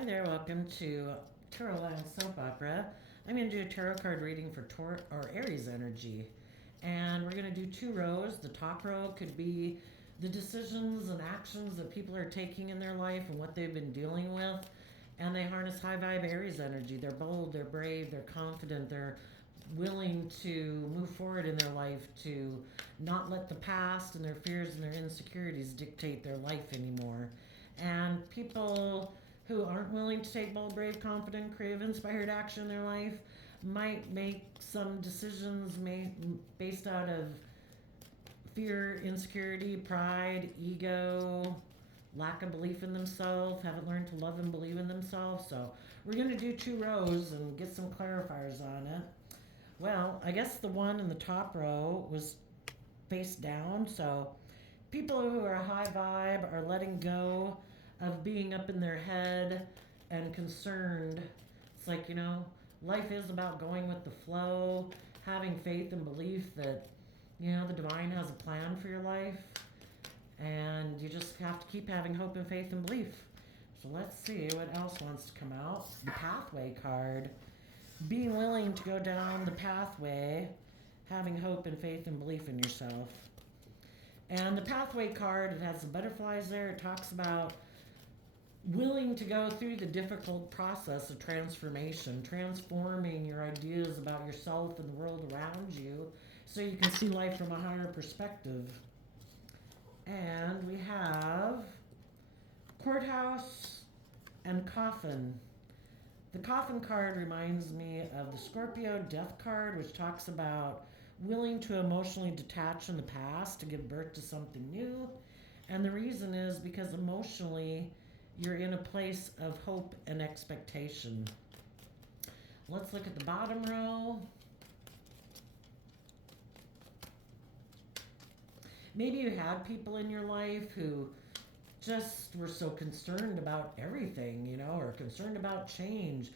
Hi there, welcome to Tarot Land Soap Opera. I'm going to do a tarot card reading for Aries energy. And we're going to do two rows. The top row could be the decisions and actions that people are taking in their life and what they've been dealing with. And they harness high vibe Aries energy. They're bold, they're brave, they're confident, they're willing to move forward in their life, to not let the past and their fears and their insecurities dictate their life anymore. And people who aren't willing to take bold, brave, confident, creative, inspired action in their life might make some decisions based out of fear, insecurity, pride, ego, lack of belief in themselves, haven't learned to love and believe in themselves. So we're going to do two rows and get some clarifiers on it. Well, I guess the one in the top row was face down. So people who are high vibe are letting go of being up in their head and concerned. It's like, life is about going with the flow, having faith and belief that, the divine has a plan for your life. And you just have to keep having hope and faith and belief. So let's see what else wants to come out. The pathway card. Being willing to go down the pathway, having hope and faith and belief in yourself. And the pathway card, it has the butterflies there. It talks about willing to go through the difficult process of transformation, transforming your ideas about yourself and the world around you so you can see life from a higher perspective. And we have courthouse and coffin. The coffin card reminds me of the Scorpio death card, which talks about willing to emotionally detach from the past to give birth to something new. And the reason is because emotionally you're in a place of hope and expectation. Let's look at the bottom row. Maybe you had people in your life who just were so concerned about everything, or concerned about change,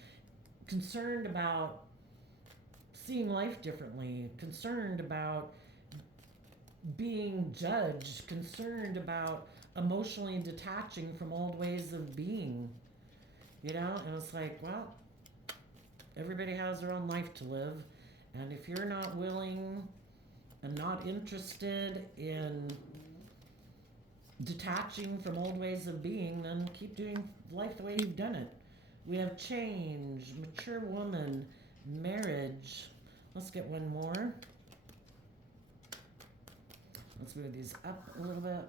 concerned about seeing life differently, concerned about being judged, concerned about emotionally detaching from old ways of being, and it's like, well, everybody has their own life to live, and if you're not willing and not interested in detaching from old ways of being, then keep doing life the way you've done it. We have change, mature woman, marriage. Let's get one more. Let's move these up a little bit.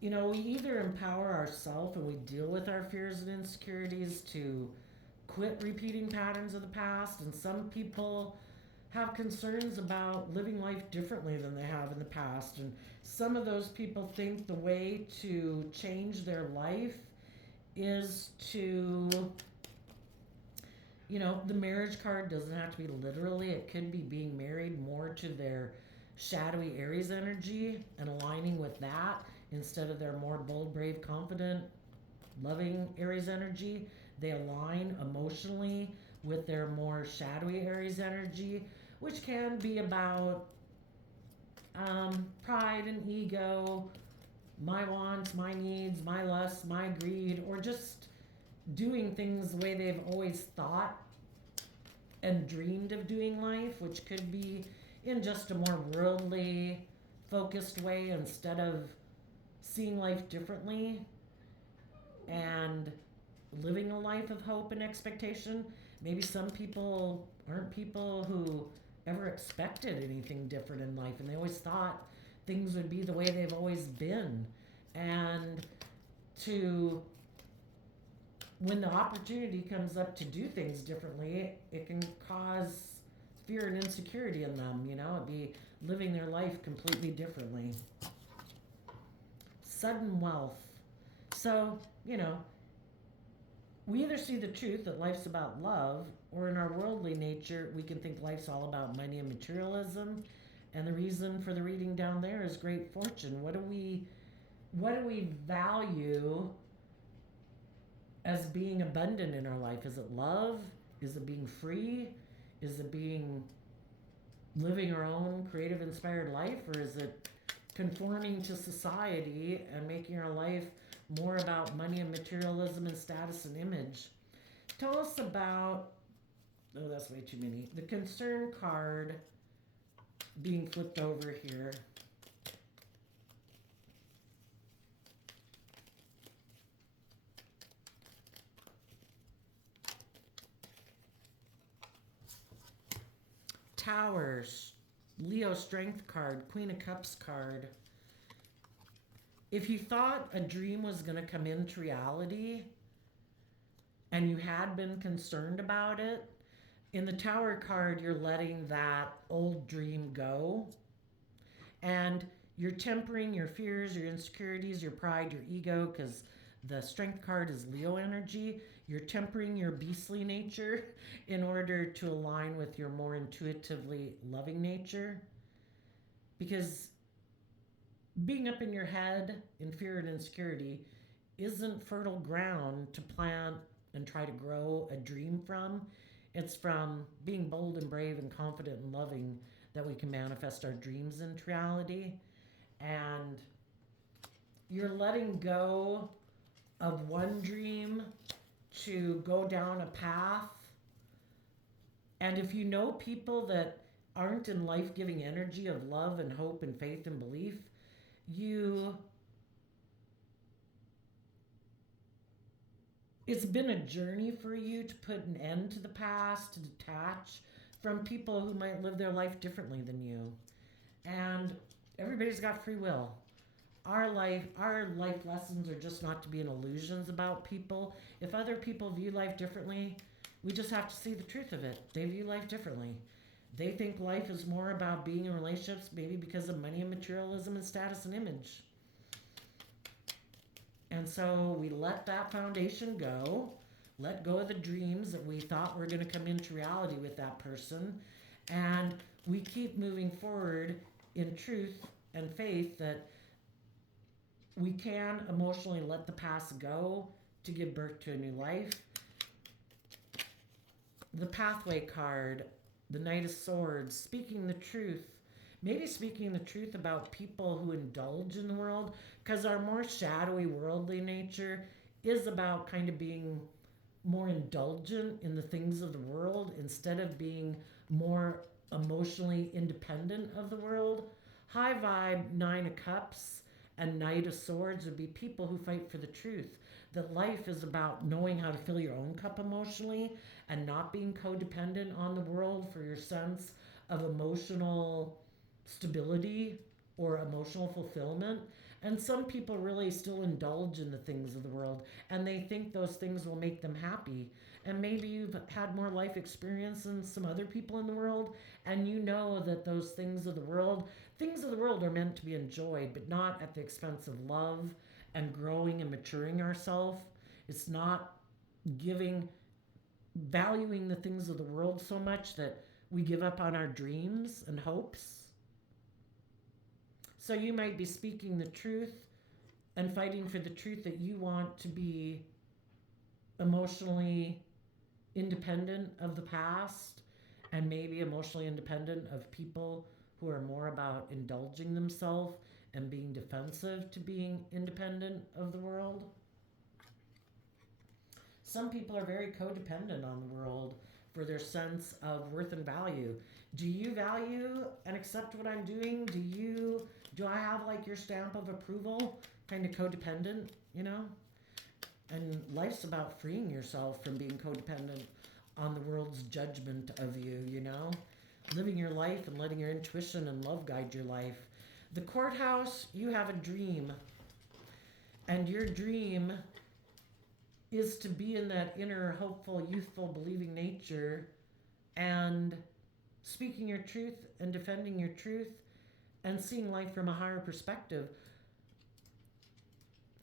We either empower ourselves and we deal with our fears and insecurities to quit repeating patterns of the past, and some people have concerns about living life differently than they have in the past. And some of those people think the way to change their life is to, the marriage card doesn't have to be literally, it could be being married more to their shadowy Aries energy and aligning with that instead of their more bold, brave, confident, loving Aries energy. They align emotionally with their more shadowy Aries energy, which can be about pride and ego, my wants, my needs, my lusts, my greed, or just doing things the way they've always thought and dreamed of doing life, which could be in just a more worldly focused way instead of seeing life differently and living a life of hope and expectation. Maybe some people aren't people who ever expected anything different in life, and they always thought things would be the way they've always been. And when the opportunity comes up to do things differently, it can cause fear and insecurity in them, it'd be living their life completely differently. Sudden wealth. So, we either see the truth that life's about love, or in our worldly nature, we can think life's all about money and materialism. And the reason for the reading down there is great fortune. What do we value as being abundant in our life? Is it love? Is it being free? Is it being living our own creative, inspired life? Or is it conforming to society and making our life more about money and materialism and status and image. Tell us about, oh, that's way too many. The concern card being flipped over here. Towers, Leo strength card, Queen of Cups card. If you thought a dream was going to come into reality and you had been concerned about it, in the Tower card, you're letting that old dream go. And you're tempering your fears, your insecurities, your pride, your ego, because the Strength card is Leo energy. You're tempering your beastly nature in order to align with your more intuitively loving nature. Because being up in your head in fear and insecurity isn't fertile ground to plant and try to grow a dream from. It's from being bold and brave and confident and loving that we can manifest our dreams into reality. And you're letting go of one dream to go down a path. And if you know people that aren't in life-giving energy of love and hope and faith and belief, it's been a journey for you to put an end to the past, to detach from people who might live their life differently than you. And everybody's got free will. Our life lessons are just not to be in illusions about people. If other people view life differently, we just have to see the truth of it. They view life differently. They think life is more about being in relationships, maybe because of money and materialism and status and image. And so we let that foundation go, let go of the dreams that we thought were going to come into reality with that person, and we keep moving forward in truth and faith that we can emotionally let the past go to give birth to a new life. The Pathway card, the Knight of Swords, speaking the truth. Maybe speaking the truth about people who indulge in the world, because our more shadowy, worldly nature is about kind of being more indulgent in the things of the world instead of being more emotionally independent of the world. High vibe, Nine of Cups and Knight of Swords would be people who fight for the truth. That life is about knowing how to fill your own cup emotionally and not being codependent on the world for your sense of emotional stability or emotional fulfillment. And some people really still indulge in the things of the world and they think those things will make them happy. And maybe you've had more life experience than some other people in the world, and you know that those things of the world are meant to be enjoyed, but not at the expense of love and growing and maturing ourselves. It's not valuing the things of the world so much that we give up on our dreams and hopes. So you might be speaking the truth and fighting for the truth that you want to be emotionally independent of the past and maybe emotionally independent of people who are more about indulging themselves and being defensive to being independent of the world. Some people are very codependent on the world for their sense of worth and value. Do you value and accept what I'm doing? Do I have like your stamp of approval? Kind of codependent, you know? And life's about freeing yourself from being codependent on the world's judgment of you, you know? Living your life and letting your intuition and love guide your life. The Courthouse, you have a dream. And your dream is to be in that inner, hopeful, youthful, believing nature and speaking your truth and defending your truth and seeing life from a higher perspective.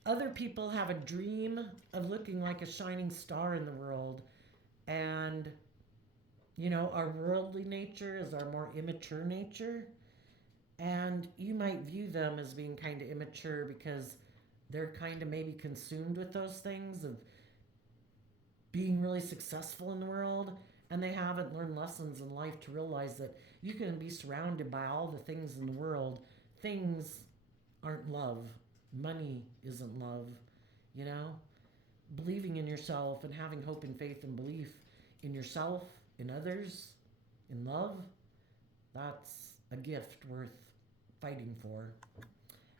Other people have a dream of looking like a shining star in the world. And, you know, our worldly nature is our more immature nature. And you might view them as being kind of immature because they're kind of maybe consumed with those things of being really successful in the world. And they haven't learned lessons in life to realize that you can be surrounded by all the things in the world, things aren't love. Money isn't love, you know? Believing in yourself and having hope and faith and belief in yourself, in others, in love, that's a gift worth fighting for.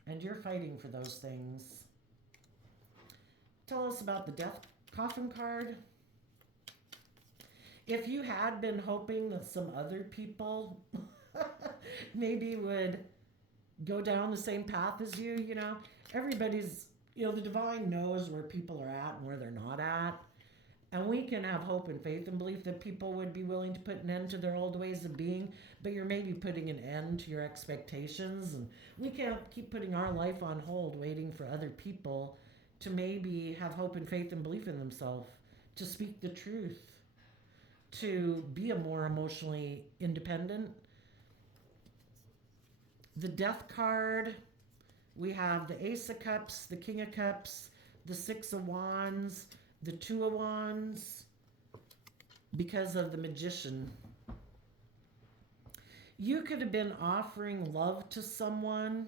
And you're fighting for those things. Tell us about the death coffin card. If you had been hoping that some other people maybe would go down the same path as you, everybody's, the divine knows where people are at and where they're not at. And we can have hope and faith and belief that people would be willing to put an end to their old ways of being, but you're maybe putting an end to your expectations. And we can't keep putting our life on hold waiting for other people to maybe have hope and faith and belief in themselves, to speak the truth, to be a more emotionally independent. The death card, we have the Ace of Cups, the King of Cups, the Six of Wands, the Two of Wands, because of the Magician. You could have been offering love to someone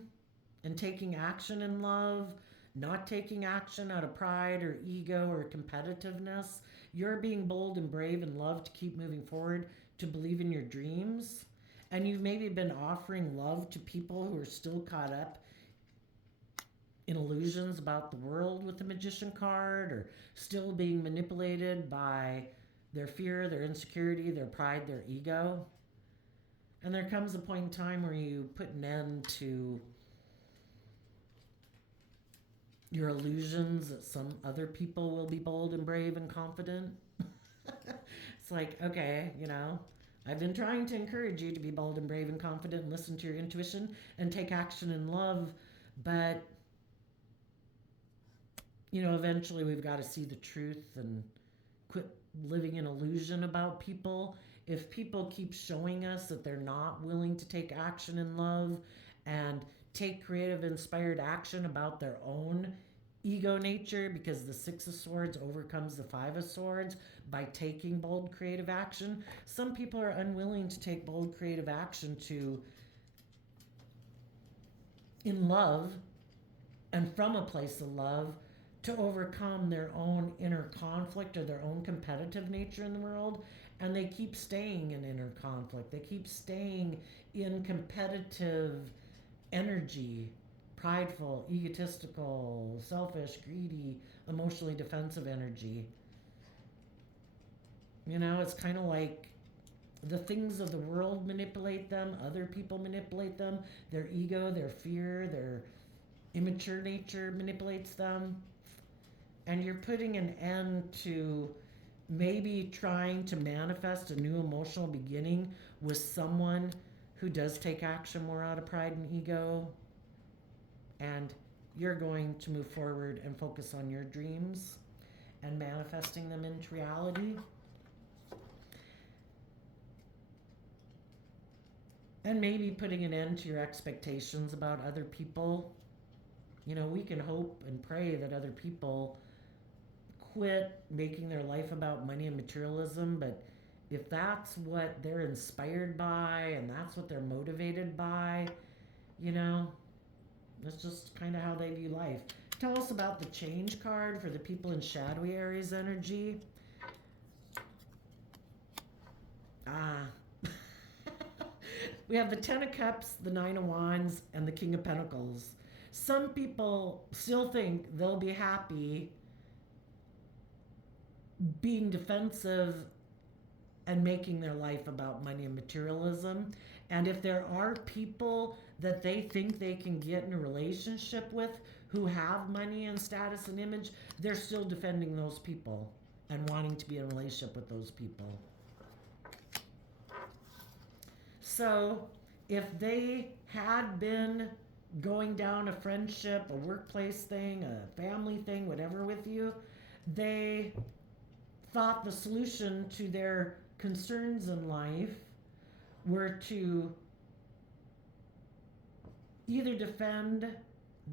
and taking action in love, not taking action out of pride or ego or competitiveness. You're being bold and brave in love to keep moving forward, to believe in your dreams. And you've maybe been offering love to people who are still caught up in illusions about the world with the Magician card, or still being manipulated by their fear, their insecurity, their pride, their ego. And there comes a point in time where you put an end to your illusions that some other people will be bold and brave and confident. It's like, okay, I've been trying to encourage you to be bold and brave and confident and listen to your intuition and take action in love, but eventually we've got to see the truth and quit living in illusion about people. If people keep showing us that they're not willing to take action in love and take creative, inspired action about their own ego nature, because the Six of Swords overcomes the Five of Swords by taking bold, creative action. Some people are unwilling to take bold, creative action in love and from a place of love, to overcome their own inner conflict or their own competitive nature in the world. And they keep staying in inner conflict. They keep staying in competitive energy, prideful, egotistical, selfish, greedy, emotionally defensive energy. It's kind of like the things of the world manipulate them, other people manipulate them, their ego, their fear, their immature nature manipulates them. And you're putting an end to maybe trying to manifest a new emotional beginning with someone who does take action more out of pride and ego. And you're going to move forward and focus on your dreams and manifesting them into reality. And maybe putting an end to your expectations about other people. We can hope and pray that other people quit making their life about money and materialism, but if that's what they're inspired by and that's what they're motivated by, that's just kind of how they view life. Tell us about the Change card for the people in shadowy Aries energy. We have the Ten of Cups, the Nine of Wands, and the King of Pentacles. Some people still think they'll be happy being defensive and making their life about money and materialism. And if there are people that they think they can get in a relationship with who have money and status and image, they're still defending those people and wanting to be in a relationship with those people. So if they had been going down a friendship, a workplace thing, a family thing, whatever with you, they thought the solution to their concerns in life were to either defend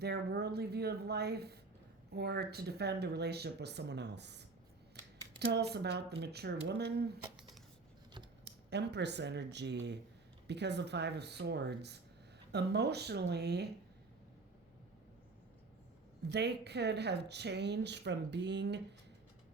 their worldly view of life or to defend a relationship with someone else. Tell us about the mature woman. Empress energy, because of Five of Swords. Emotionally, they could have changed from being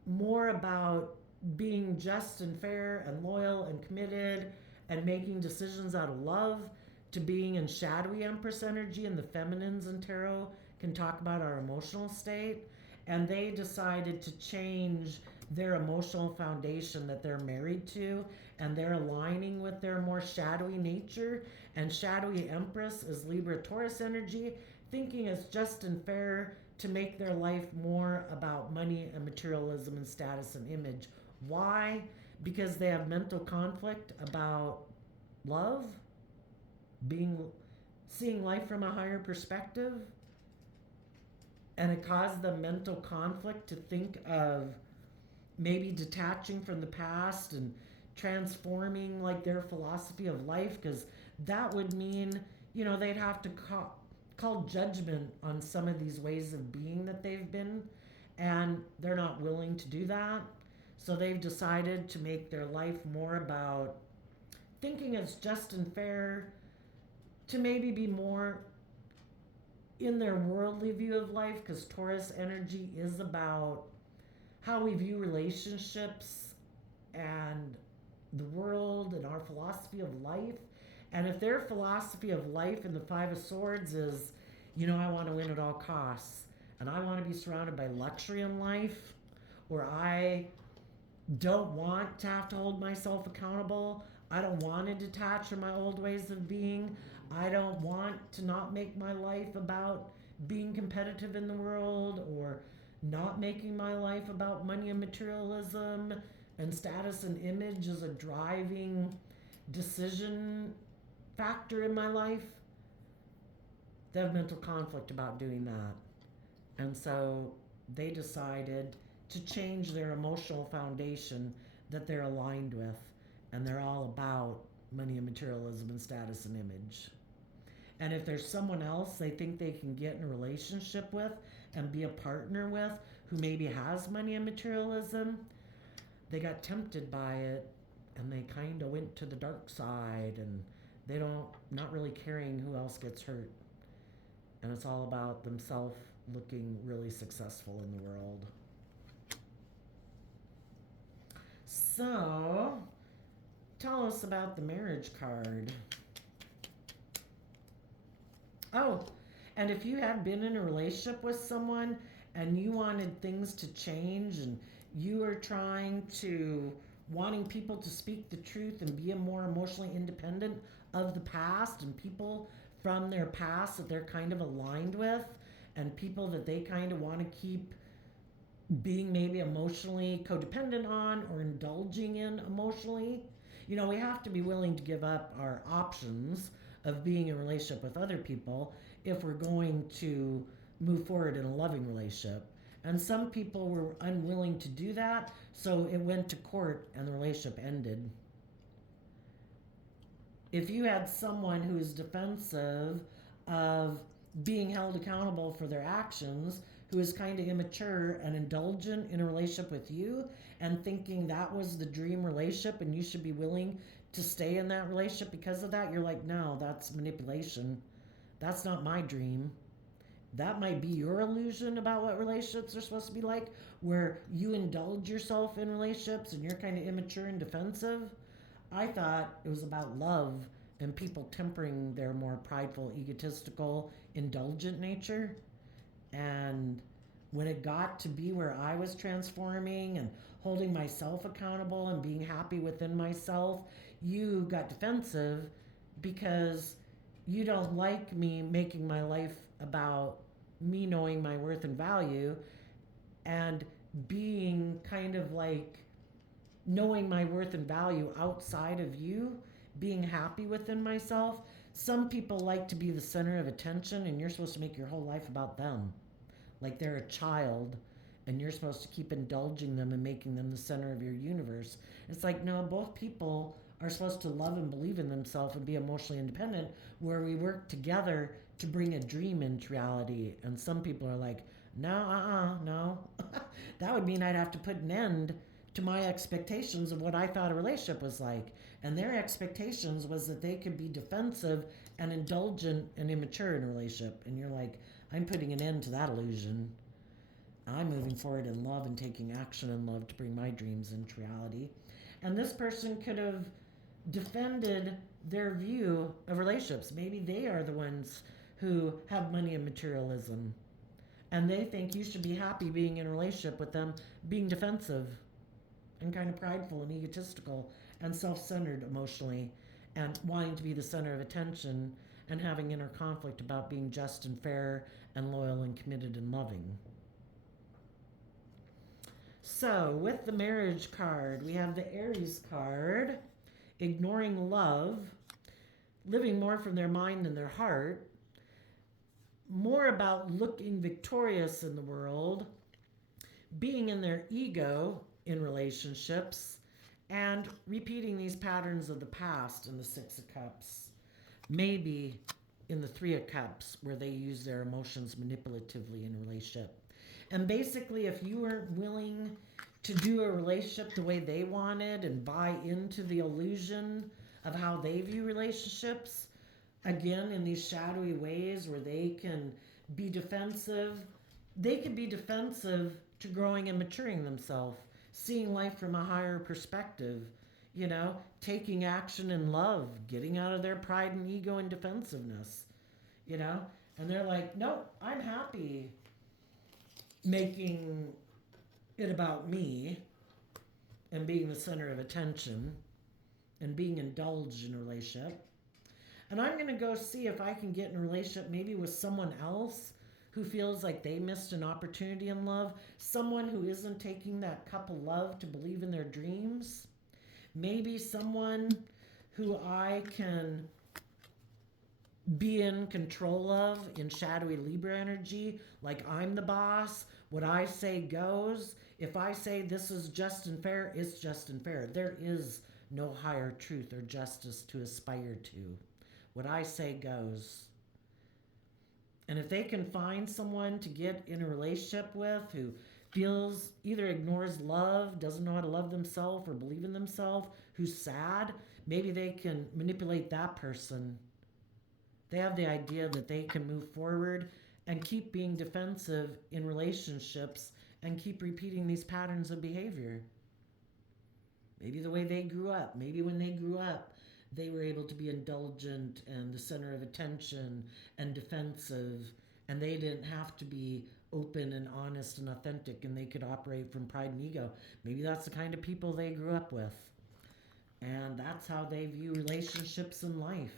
more about being just and fair and loyal and committed and making decisions out of love to being in shadowy Empress energy, and the feminines in tarot can talk about our emotional state. And they decided to change their emotional foundation that they're married to, and they're aligning with their more shadowy nature. And shadowy Empress is Libra Taurus energy, thinking it's just and fair to make their life more about money and materialism and status and image. Why? Because they have mental conflict about love, being seeing life from a higher perspective, and it caused them mental conflict to think of maybe detaching from the past and transforming like their philosophy of life, because that would mean, they'd have to call judgment on some of these ways of being that they've been, and they're not willing to do that. So they've decided to make their life more about thinking it's just and fair, to maybe be more in their worldly view of life, because Taurus energy is about how we view relationships and the world and our philosophy of life. And if their philosophy of life in the Five of Swords is, I want to win at all costs, and I want to be surrounded by luxury in life, or I don't want to have to hold myself accountable, I don't want to detach from my old ways of being, I don't want to not make my life about being competitive in the world, or not making my life about money and materialism and status and image as a driving decision factor in my life. They have mental conflict about doing that. And so they decided to change their emotional foundation that they're aligned with. And they're all about money and materialism and status and image. And if there's someone else they think they can get in a relationship with and be a partner with who maybe has money and materialism, they got tempted by it and they kind of went to the dark side, and they not really caring who else gets hurt. And it's all about themselves looking really successful in the world. So, tell us about the marriage card. Oh, and if you have been in a relationship with someone and you wanted things to change, and you are wanting people to speak the truth and be a more emotionally independent of the past, and people from their past that they're kind of aligned with, and people that they kind of want to keep being maybe emotionally codependent on or indulging in emotionally, we have to be willing to give up our options of being in a relationship with other people if we're going to move forward in a loving relationship. And some people were unwilling to do that, so it went to court and the relationship ended. If you had someone who is defensive of being held accountable for their actions, who is kind of immature and indulgent in a relationship with you, and thinking that was the dream relationship and you should be willing to stay in that relationship because of that, you're like, no, that's manipulation. That's not my dream. That might be your illusion about what relationships are supposed to be like, where you indulge yourself in relationships and you're kind of immature and defensive. I thought it was about love and people tempering their more prideful, egotistical, indulgent nature. And when it got to be where I was transforming and holding myself accountable and being happy within myself, you got defensive because you don't like me making my life about me knowing my worth and value, and being kind of like knowing my worth and value outside of you, being happy within myself. Some people like to be the center of attention, and you're supposed to make your whole life about them. Like they're a child, and you're supposed to keep indulging them and making them the center of your universe. It's like, no, both people are supposed to love and believe in themselves and be emotionally independent, where we work together to bring a dream into reality. And some people are like, no, no. That would mean I'd have to put an end to my expectations of what I thought a relationship was like. And their expectations was that they could be defensive and indulgent and immature in a relationship. And you're like, I'm putting an end to that illusion. I'm moving forward in love and taking action in love to bring my dreams into reality. And this person could have defended their view of relationships. Maybe they are the ones who have money and materialism. And they think you should be happy being in a relationship with them, being defensive and kind of prideful and egotistical and self centered emotionally and wanting to be the center of attention and having inner conflict about being just and fair and loyal and committed and loving. So, with the marriage card, we have the Aries card, ignoring love, living more from their mind and their heart, more about looking victorious in the world, being in their ego in relationships, and repeating these patterns of the past in the Six of Cups. Maybe in the Three of Cups, where they use their emotions manipulatively in a relationship. And basically, if you weren't willing to do a relationship the way they wanted and buy into the illusion of how they view relationships, again, in these shadowy ways where they can be defensive, they could be defensive to growing and maturing themselves, seeing life from a higher perspective, taking action in love, getting out of their pride and ego and defensiveness, and they're like, no, I'm happy making it about me and being the center of attention and being indulged in a relationship. And I'm going to go see if I can get in a relationship maybe with someone else who feels like they missed an opportunity in love, someone who isn't taking that cup of love to believe in their dreams, maybe someone who I can be in control of in shadowy Libra energy, like I'm the boss, what I say goes. If I say this is just and fair, it's just and fair. There is no higher truth or justice to aspire to. What I say goes. And if they can find someone to get in a relationship with who feels either ignores love, doesn't know how to love themselves or believe in themselves, who's sad, maybe they can manipulate that person. They have the idea that they can move forward and keep being defensive in relationships and keep repeating these patterns of behavior. Maybe the way they grew up, maybe when they grew up, they were able to be indulgent and the center of attention and defensive, and they didn't have to be open and honest and authentic, and they could operate from pride and ego. Maybe that's the kind of people they grew up with, and that's how they view relationships and life.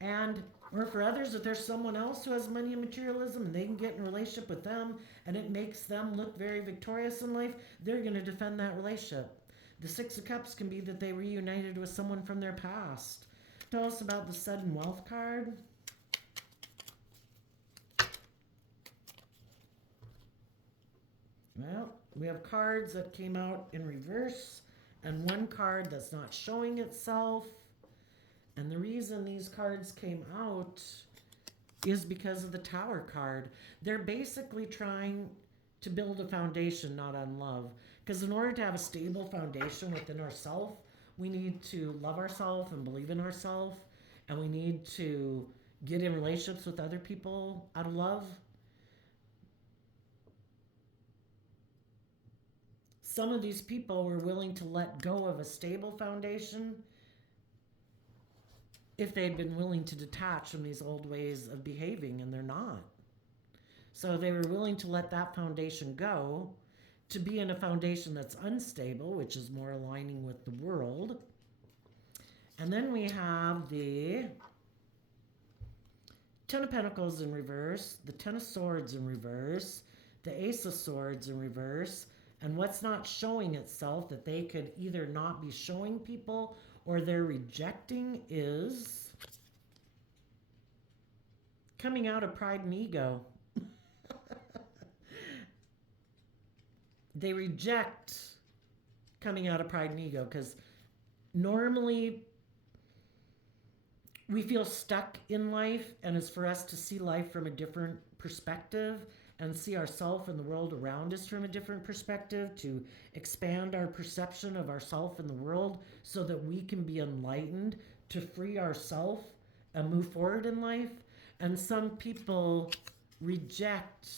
And or for others, if there's someone else who has money and materialism and they can get in a relationship with them and it makes them look very victorious in life, they're going to defend that relationship. The Six of Cups can be that they reunited with someone from their past. Tell us about the sudden wealth card. Well, we have cards that came out in reverse and one card that's not showing itself. And the reason these cards came out is because of the Tower card. They're basically trying to build a foundation, not on love. Because in order to have a stable foundation within ourselves, we need to love ourselves and believe in ourselves. And we need to get in relationships with other people out of love. Some of these people were willing to let go of a stable foundation if they'd been willing to detach from these old ways of behaving, and they're not. So they were willing to let that foundation go to be in a foundation that's unstable, which is more aligning with the world. And then we have the Ten of Pentacles in reverse, the Ten of Swords in reverse, the Ace of Swords in reverse, and what's not showing itself that they could either not be showing people or they're rejecting is coming out of pride and ego. They reject coming out of pride and ego because normally we feel stuck in life, and it's for us to see life from a different perspective and see ourselves and the world around us from a different perspective, to expand our perception of ourselves and the world so that we can be enlightened, to free ourselves and move forward in life. And some people reject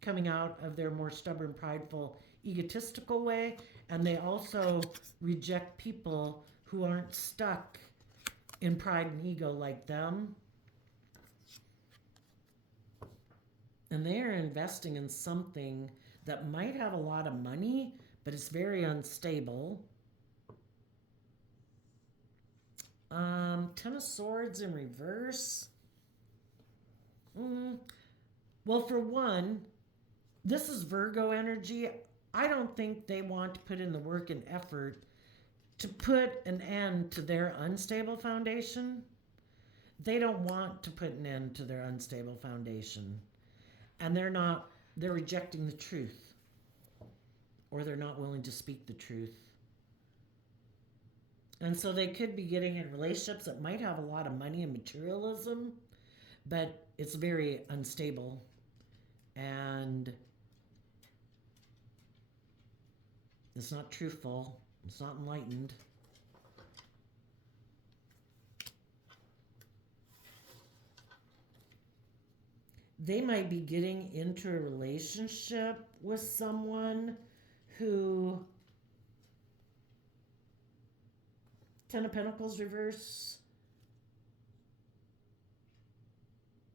coming out of their more stubborn, prideful, egotistical way, and they also reject people who aren't stuck in pride and ego like them. And they are investing in something that might have a lot of money, but it's very unstable. Ten of Swords in reverse. Well, for one, this is Virgo energy. I don't think they want to put in the work and effort to put an end to their unstable foundation. They don't want to put an end to their unstable foundation. And they're rejecting the truth. Or they're not willing to speak the truth. And so they could be getting in relationships that might have a lot of money and materialism, but it's very unstable. And it's not truthful. It's not enlightened. They might be getting into a relationship with someone who... Ten of Pentacles reverse.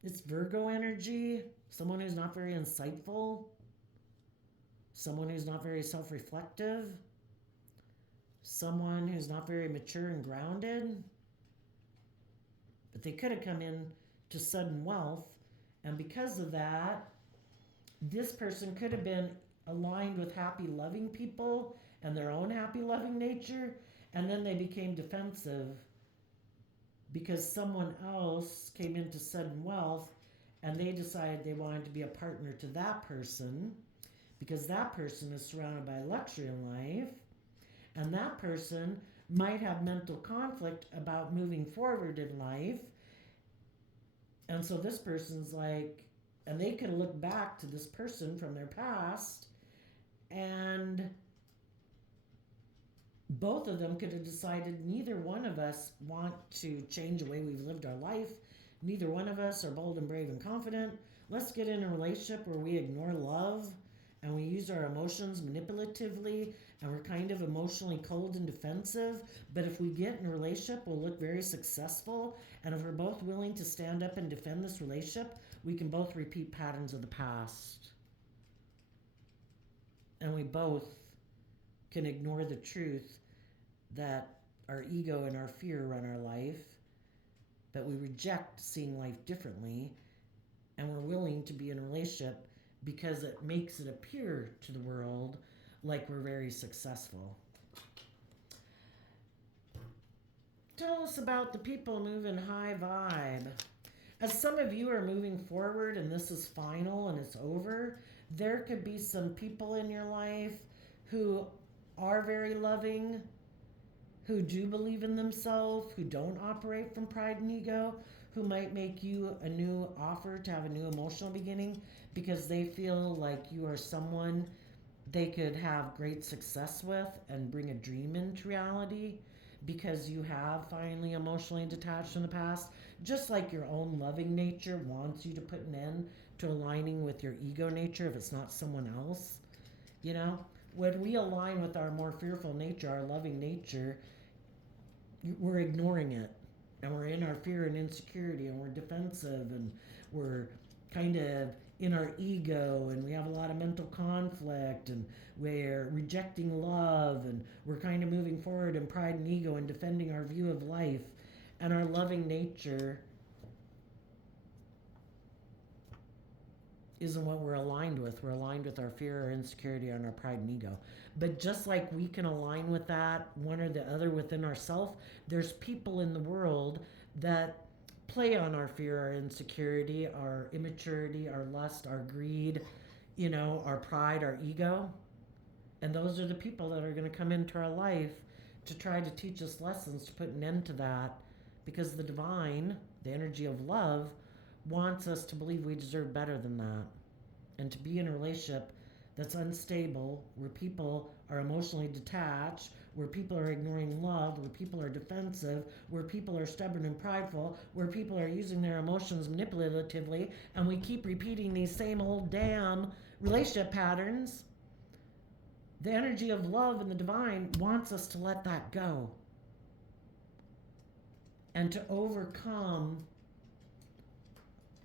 It's Virgo energy. Someone who's not very insightful. Someone who's not very self-reflective. Someone who's not very mature and grounded. But they could have come in to sudden wealth. And because of that, this person could have been aligned with happy, loving people and their own happy, loving nature. And then they became defensive because someone else came into sudden wealth and they decided they wanted to be a partner to that person because that person is surrounded by luxury in life. And that person might have mental conflict about moving forward in life. And so this person's like, and they could look back to this person from their past, and both of them could have decided neither one of us want to change the way we've lived our life. Neither one of us are bold and brave and confident. Let's get in a relationship where we ignore love and we use our emotions manipulatively and we're kind of emotionally cold and defensive. But if we get in a relationship, we'll look very successful. And if we're both willing to stand up and defend this relationship, we can both repeat patterns of the past. And we both can ignore the truth that our ego and our fear run our life, but we reject seeing life differently, and we're willing to be in a relationship because it makes it appear to the world like we're very successful. Tell us about the people moving high vibe. As some of you are moving forward and this is final and it's over, there could be some people in your life who are very loving, who do believe in themselves, who don't operate from pride and ego, who might make you a new offer to have a new emotional beginning because they feel like you are someone they could have great success with and bring a dream into reality because you have finally emotionally detached from the past. Just like your own loving nature wants you to put an end to aligning with your ego nature if it's not someone else. You know, when we align with our more fearful nature, our loving nature, we're ignoring it. And we're in our fear and insecurity and we're defensive and we're kind of in our ego and we have a lot of mental conflict and we're rejecting love and we're kind of moving forward in pride and ego and defending our view of life. And our loving nature isn't what we're aligned with. We're aligned with our fear, our insecurity, and our pride and ego. But just like we can align with that, one or the other within ourselves, there's people in the world that play on our fear, our insecurity, our immaturity, our lust, our greed, you know, our pride, our ego. And those are the people that are going to come into our life to try to teach us lessons to put an end to that, because the divine, the energy of love, wants us to believe we deserve better than that and to be in a relationship that's unstable, where people are emotionally detached, where people are ignoring love, where people are defensive, where people are stubborn and prideful, where people are using their emotions manipulatively, and we keep repeating these same old damn relationship patterns, the energy of love and the divine wants us to let that go and to overcome,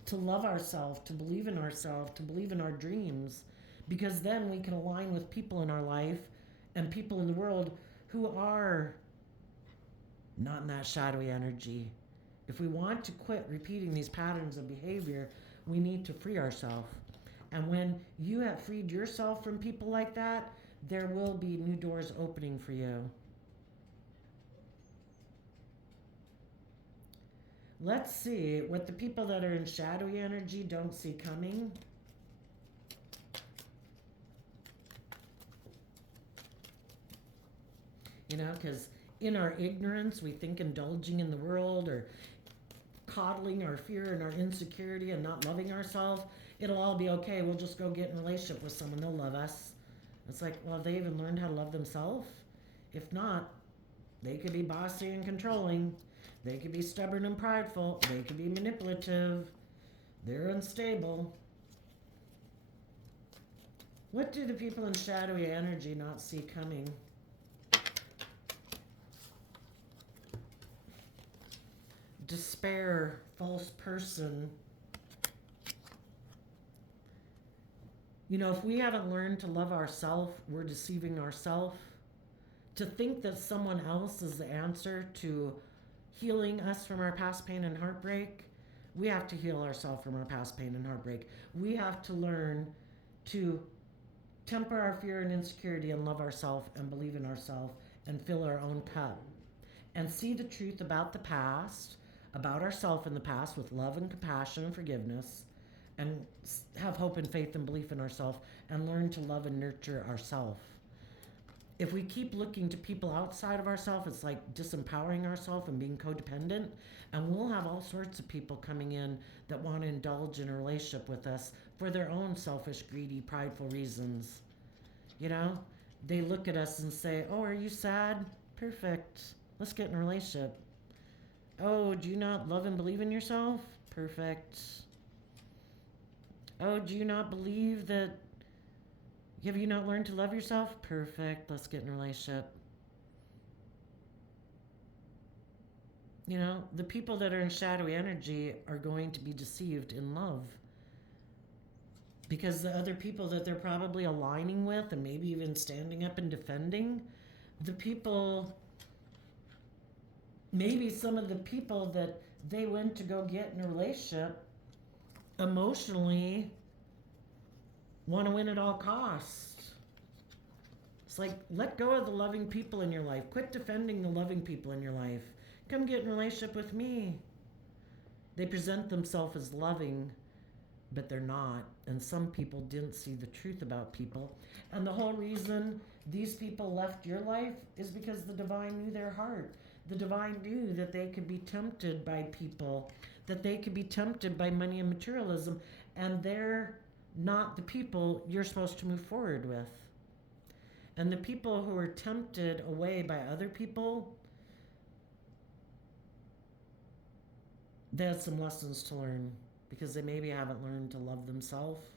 to love ourselves, to believe in ourselves, to believe in our dreams, because then we can align with people in our life and people in the world who are not in that shadowy energy. If we want to quit repeating these patterns of behavior, we need to free ourselves. And when you have freed yourself from people like that, there will be new doors opening for you. Let's see what the people that are in shadowy energy don't see coming. You know, because in our ignorance, we think indulging in the world or coddling our fear and our insecurity and not loving ourselves, it'll all be okay. We'll just go get in a relationship with someone. They'll love us. It's like, well, have they even learned how to love themselves? If not, they could be bossy and controlling. They could be stubborn and prideful. They could be manipulative. They're unstable. What do the people in shadowy energy not see coming? Despair, false person. You know, if we haven't learned to love ourselves, we're deceiving ourselves. To think that someone else is the answer to healing us from our past pain and heartbreak, we have to heal ourselves from our past pain and heartbreak. We have to learn to temper our fear and insecurity and love ourselves and believe in ourselves and fill our own cup and see the truth about the past, about ourselves in the past with love and compassion and forgiveness, and have hope and faith and belief in ourselves and learn to love and nurture ourselves. If we keep looking to people outside of ourselves, it's like disempowering ourselves and being codependent, and we'll have all sorts of people coming in that want to indulge in a relationship with us for their own selfish, greedy, prideful reasons. You know, they look at us and say, oh, are you sad? Perfect. Let's get in a relationship. Oh, do you not love and believe in yourself? Perfect. Oh, do you not believe that? Have you not learned to love yourself? Perfect. Let's get in a relationship. You know, the people that are in shadowy energy are going to be deceived in love. Because the other people that they're probably aligning with and maybe even standing up and defending, the people, maybe some of the people that they went to go get in a relationship emotionally want to win at all costs. It's like, let go of the loving people in your life. Quit defending the loving people in your life. Come get in a relationship with me. They present themselves as loving, but they're not. And some people didn't see the truth about people. And the whole reason these people left your life is because the divine knew their heart. The divine knew that they could be tempted by people, that they could be tempted by money and materialism, and they're not the people you're supposed to move forward with. And the people who are tempted away by other people, they had some lessons to learn because they maybe haven't learned to love themselves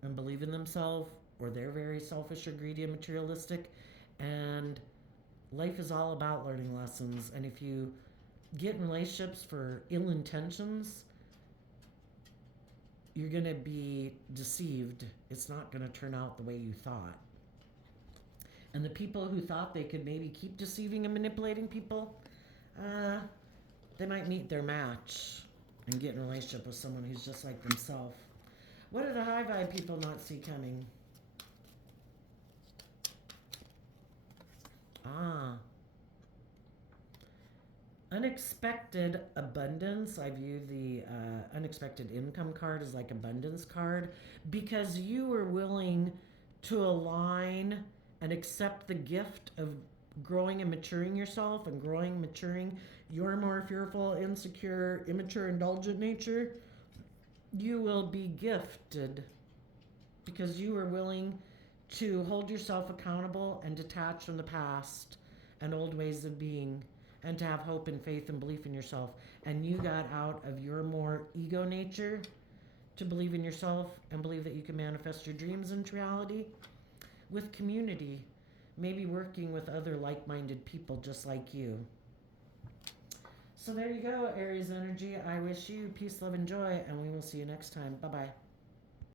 and believe in themselves, or they're very selfish or greedy and materialistic. And life is all about learning lessons. And if you get in relationships for ill intentions, you're going to be deceived. It's not going to turn out the way you thought. And the people who thought they could maybe keep deceiving and manipulating people, they might meet their match and get in a relationship with someone who's just like themselves. What do the high vibe people not see coming? Unexpected abundance. I view the unexpected income card as like abundance card because you were willing to align and accept the gift of growing and maturing yourself and growing, maturing your more fearful, insecure, immature, indulgent nature. You will be gifted because you were willing to hold yourself accountable and detach from the past and old ways of being, and to have hope and faith and belief in yourself. And you got out of your more ego nature to believe in yourself and believe that you can manifest your dreams into reality with community, maybe working with other like-minded people just like you. So there you go, Aries energy. I wish you peace, love, and joy, and we will see you next time. Bye-bye.